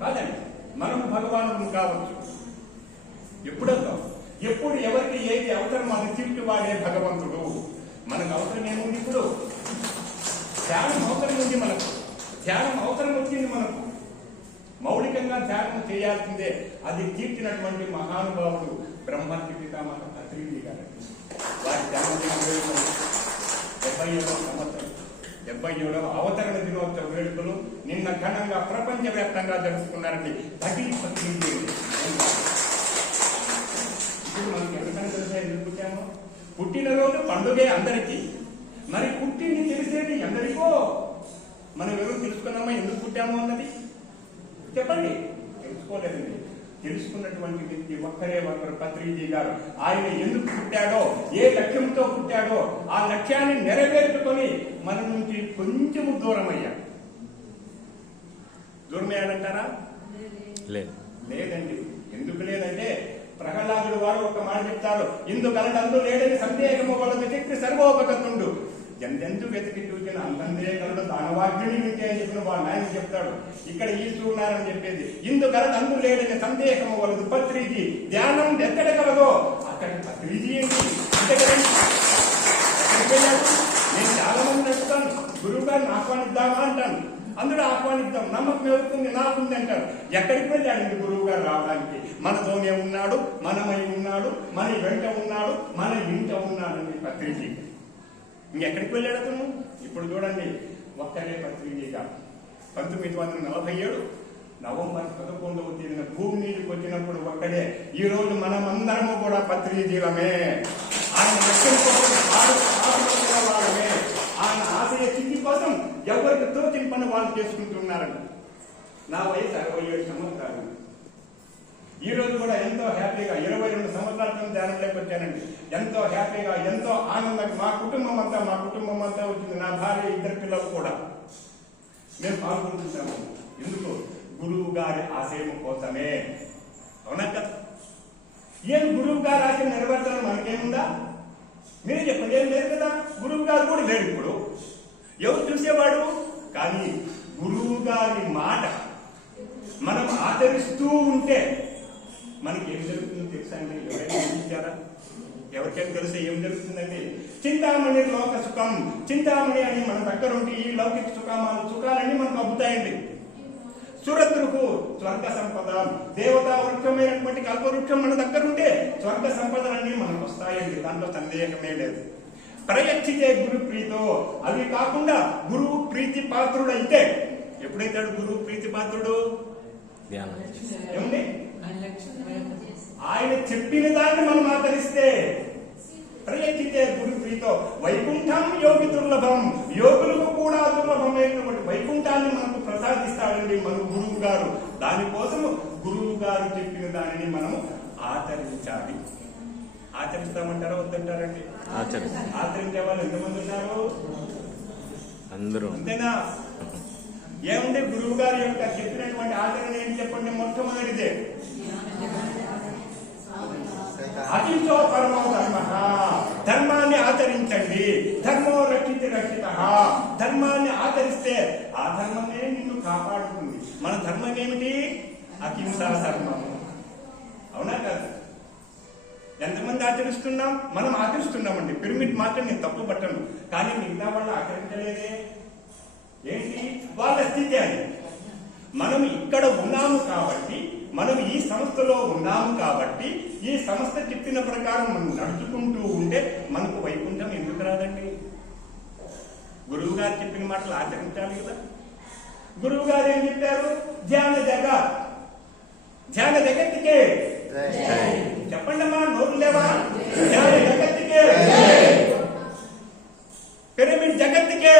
కాదండి. మనం భగవానుడు కావచ్చు. ఎప్పుడవుతాం? ఎప్పుడు ఎవరికి ఏది అవసరం అది తీర్చి వాడే భగవంతుడు. మనకు అవసరం ఏముంది? ఇప్పుడు ధ్యానం అవసరం ఉంది. మనకు ధ్యానం అవసరం వచ్చింది. మనకు మౌలికంగా ధ్యానం చేయాల్సిందే. అది తీర్చినటువంటి మహానుభావుడు బ్రహ్మర్షి పితామహ అత్రి గారు. వారి జన్మదినం 77వ సంవత్సరం, 77వ అవతరణ దినోత్సవ వేడుకలు నిన్న ఘనంగా ప్రపంచవ్యాప్తంగా జరుపుకున్నారండి. ఇప్పుడు మనకి ఎవరికైనా తెలిసే ఎందుకు పుట్టామో? పుట్టినరోజు పండుగే అందరికీ. మరి పుట్టింది తెలిసేది ఎందరికో. మనం ఎవరు తెలుసుకున్నామా ఎందుకు పుట్టామో అన్నది? చెప్పండి. తెలుసుకోలేదండి. తెలుసుకున్నటువంటి వ్యక్తి ఒక్కరే ఒక్కరు పత్రిజీ గారు. ఆయన ఎందుకు పుట్టాడో, ఏ లక్ష్యంతో పుట్టాడో ఆ లక్ష్యాన్ని నెరవేర్చుకొని మన నుంచి కొంచెము దూరమయ్యాడు. దూరమయ్యాడంటారా? లేదండి. ఎందుకు లేదంటే ప్రహ్లాదుడు వారు ఒక మాట చెప్తారు, ఇందుకలడందు లేడని సందేహము వాళ్ళకి శక్తి సర్వోపగతుండు, ఎంతెందుకు వెతికి చూసిన అంతందే కలడు దానవాగ్ని వింటే అని చెప్పిన వాళ్ళు ఆయన చెప్తాడు. ఇక్కడ ఈ చూడాలని చెప్పేది ఇందుకలడు అందు లేడని సందేహము వలదు పత్రిజీ ధ్యానం ఎక్కడ కలదో అక్కడ పత్రిజీ ఏంటి నేను చాలా మంది నడుస్తాను, గురువు గారిని ఆహ్వానిద్దామా అంటాను. అందరూ ఆహ్వానిద్దాం, నమ్మకం ఎవరుతుంది నాకుంది అంటారు. ఎక్కడికి వెళ్ళాడు గురువు గారు రావడానికి? మనతోనే ఉన్నాడు, మనమై ఉన్నాడు, మన వెంట ఉన్నాడు, మన ఇంట ఉన్నాడండి పత్రిజీ. ఇంకెక్కడికి వెళ్ళాడు అతను? ఇప్పుడు చూడండి, ఒక్కరే పత్రిజీగా 1947 నవంబర్ 11వ తేదీన భూమి మీదకి వచ్చినప్పుడు ఒక్కడే. ఈ రోజు మనమందరము కూడా పత్రిజీలమే. ఆయన వాళ్ళమే. ఆయన ఆశయ స్థితి కోసం ఎవరికి తోచిన పని వాళ్ళు చేసుకుంటున్నారని. నా వయసు 67 సంవత్సరాలు. ఈ రోజు కూడా ఎంతో హ్యాపీగా 22 సంవత్సరాల క్రితం ధ్యానంలోకి వచ్చానండి. ఎంతో హ్యాపీగా, ఎంతో ఆనందంగా మా కుటుంబం అంతా వచ్చింది. నా భార్య, 2 పిల్లలు కూడా మేము పాల్గొంటున్నాము. ఎందుకు? గురువు గారి ఆశయం కోసమే. అవునా కదా? ఏం గురువు గారి ఆశయం నెరవేర్చడం మనకేముందా? మీరే చెప్పండి. ఏం లేదు కదా. గురువు గారు కూడా లేడు ఇప్పుడు. ఎవరు చూసేవాడు? కానీ గురువు గారి మాట మనం ఆచరిస్తూ ఉంటే మనకి ఏం జరుగుతుందో తెలుసా అండి? ఎవరైనా ఊహించారా? ఎవరికైనా తెలిసే ఏం జరుగుతుందండి? చింతామణి లోక సుఖం. చింతామణి అని మన దగ్గర ఉంటే ఈ లౌకిక సుఖాలన్నీ మనకు అబ్బుతాయండి. సురద్రుకు స్వర్గ సంపద, దేవతా వృక్షమైనటువంటి కల్పవృక్షం మన దగ్గర ఉంటే స్వర్గ సంపదలన్నీ మనకు వస్తాయండి. దాంట్లో సందేహమే లేదు. ప్రయత్నించే గురు ప్రీతో, అవి కాకుండా గురువు ప్రీతి పాత్రుడు అయితే ఎప్పుడైతాడు గురువు ప్రీతి పాత్రుడు? ఏమండి? ఆయన చెప్పిన దాన్ని మనం ఆచరిస్తే. ప్రయత్నించే గురు ప్రీతో వైకుంఠం యోగి దుర్లభం, యోగులకు కూడా దుర్లభమైనటువంటి వైకుంఠాన్ని మనకు ప్రసాదిస్తాడండి మన గురువు గారు. దానికోసం గురువు గారు చెప్పిన దానిని మనము ఆచరించాలి. ఆచరిస్తామంటారా వద్దంటారండి? ఆచరించే వాళ్ళు ఎంతమంది ఉన్నారు? అందరూ. అంతేనా? ఏముంది? గురువు గారి యొక్క చెప్పినటువంటి ఆచరణ ఏంటి చెప్పండి? మొట్టమొదటిదే అతిశో పరమో ధర్మ, ధర్మాన్ని ఆచరించండి. ధర్మో రక్షిత రక్షిత, ధర్మాన్ని ఆచరిస్తే ఆ ధర్మమే నిన్ను కాపాడుతుంది. మన ధర్మం ఏమిటి? అహింసా ధర్మము. అవునా కాదు? ఎంతమంది ఆచరిస్తున్నాం? మనం ఆచరిస్తున్నామండి. పిరమిడ్ మాత్రం నేను తప్పు పట్టను, కానీ మిగతా వాళ్ళు ఆచరించలేదే. ఏంటి వాళ్ళ స్థితి? అది మనం ఇక్కడ ఉన్నాము కాబట్టి, మనం ఈ సంస్థలో ఉన్నాము కాబట్టి, ఈ సంస్థ చెప్పిన ప్రకారం మనం నడుచుకుంటూ ఉంటే మనకు వైకుంఠం ఎందుకు రాదండి? గురువు గారు చెప్పిన మాటలు ఆచరించాలి కదా. గురువు గారు ఏం చెప్పారు? ధ్యాన జగత్తుకే. చెప్పండి అమ్మా, నోరు లేవా? ధ్యాన జగత్తుకే, పిరమిడ్ జగత్తుకే.